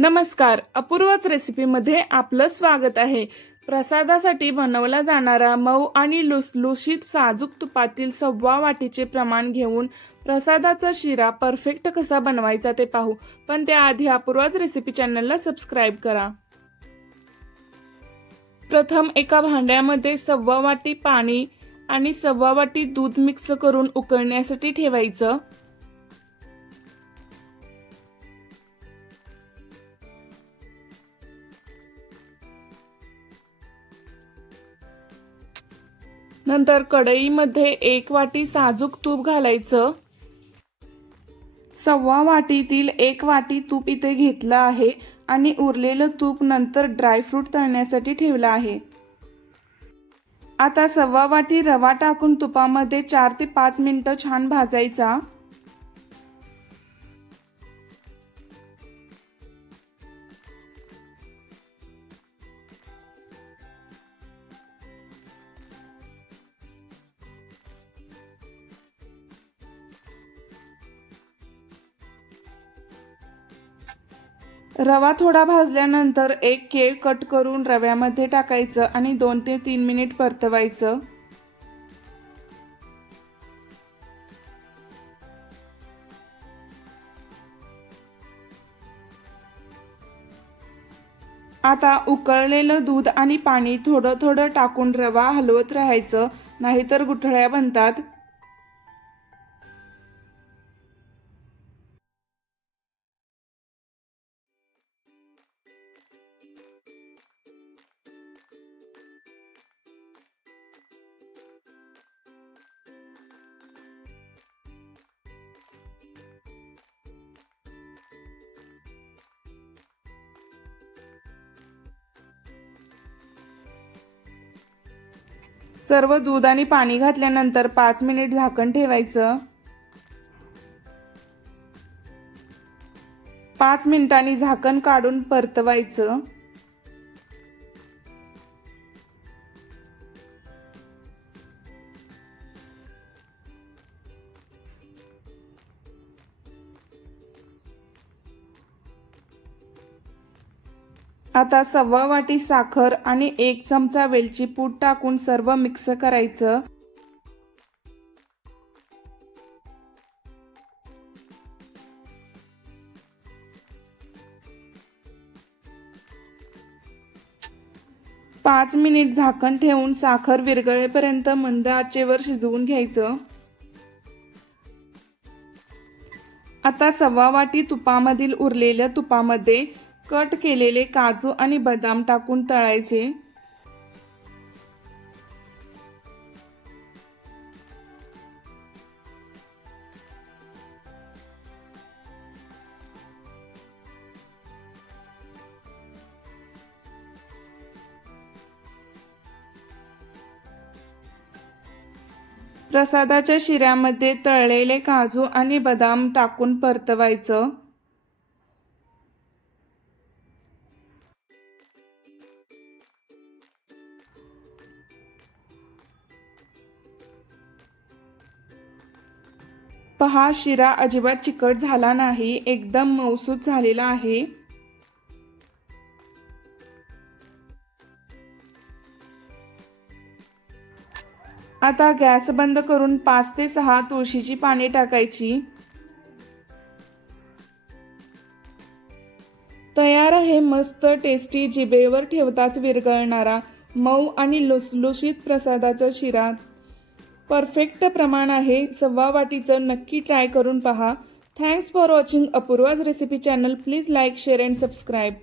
नमस्कार. अपूर्वच रेसिपीमध्ये आपलं स्वागत आहे. प्रसादासाठी बनवला जाणारा मऊ आणि लुसलुशीत साजूक तुपातील सव्वा वाटीचे प्रमाण घेऊन प्रसादाचा शिरा परफेक्ट कसा बनवायचा ते पाहू. पण त्याआधी अपूर्वाच रेसिपी चॅनलला सबस्क्राईब करा. प्रथम एका भांड्यामध्ये सव्वा वाटी पाणी आणि सव्वा वाटी दूध मिक्स करून उकळण्यासाठी ठेवायचं. नंतर कढईमध्ये एक वाटी साजूक तूप घालायचं. सव्वा वाटीतील एक वाटी तूप इथे घेतलं आहे आणि उरलेलं तूप नंतर ड्रायफ्रूट तळण्यासाठी ठेवलं आहे. आता सव्वा वाटी रवा टाकून तुपामध्ये चार ते पाच मिनटं छान भाजायचा. रवा थोडा भाजल्यानंतर एक केळ कट करून रव्यामध्ये टाकायचं आणि दोन ते तीन मिनिट परतवायचं. आता उकळलेलं दूध आणि पाणी थोडं थोडं टाकून रवा हलवत राहायचं नाहीतर गुठळ्या बनतात. सर्व दूध आणि पाणी घातल्यानंतर पाच मिनिट झाकण ठेवायचं. पाच मिनिटांनी झाकण काढून परतवायचं. आता सव्वा वाटी साखर आणि एक चमचा वेलची पूड टाकून सर्व मिक्स करायचं. पाच मिनिट झाकण ठेवून साखर विरगळेपर्यंत मंद आचेवर शिजवून घ्यायचं. आता सव्वा वाटी तुपामधील उरलेल्या तुपामध्ये कट केलेले काजू आणि बदाम टाकून तळायचे. प्रसादाच्या शिऱ्यामध्ये तळलेले काजू आणि बदाम टाकून परतवायचं. पहा शिरा अजिबात चिकट झाला नाही एकदम मऊसूत झालेला आहे. आता गॅस बंद करून पाच ते सहा तुळशीची पाने टाकायची. तयार आहे मस्त टेस्टी जिभेवर ठेवताच विरघळणारा मऊ आणि लुसलुशीत प्रसादाचा शिरा. परफेक्ट प्रमाण आहे. सव्वा वाटीचं नक्की ट्राय करून पहा. Thanks for watching Apurva's recipe channel please like share and subscribe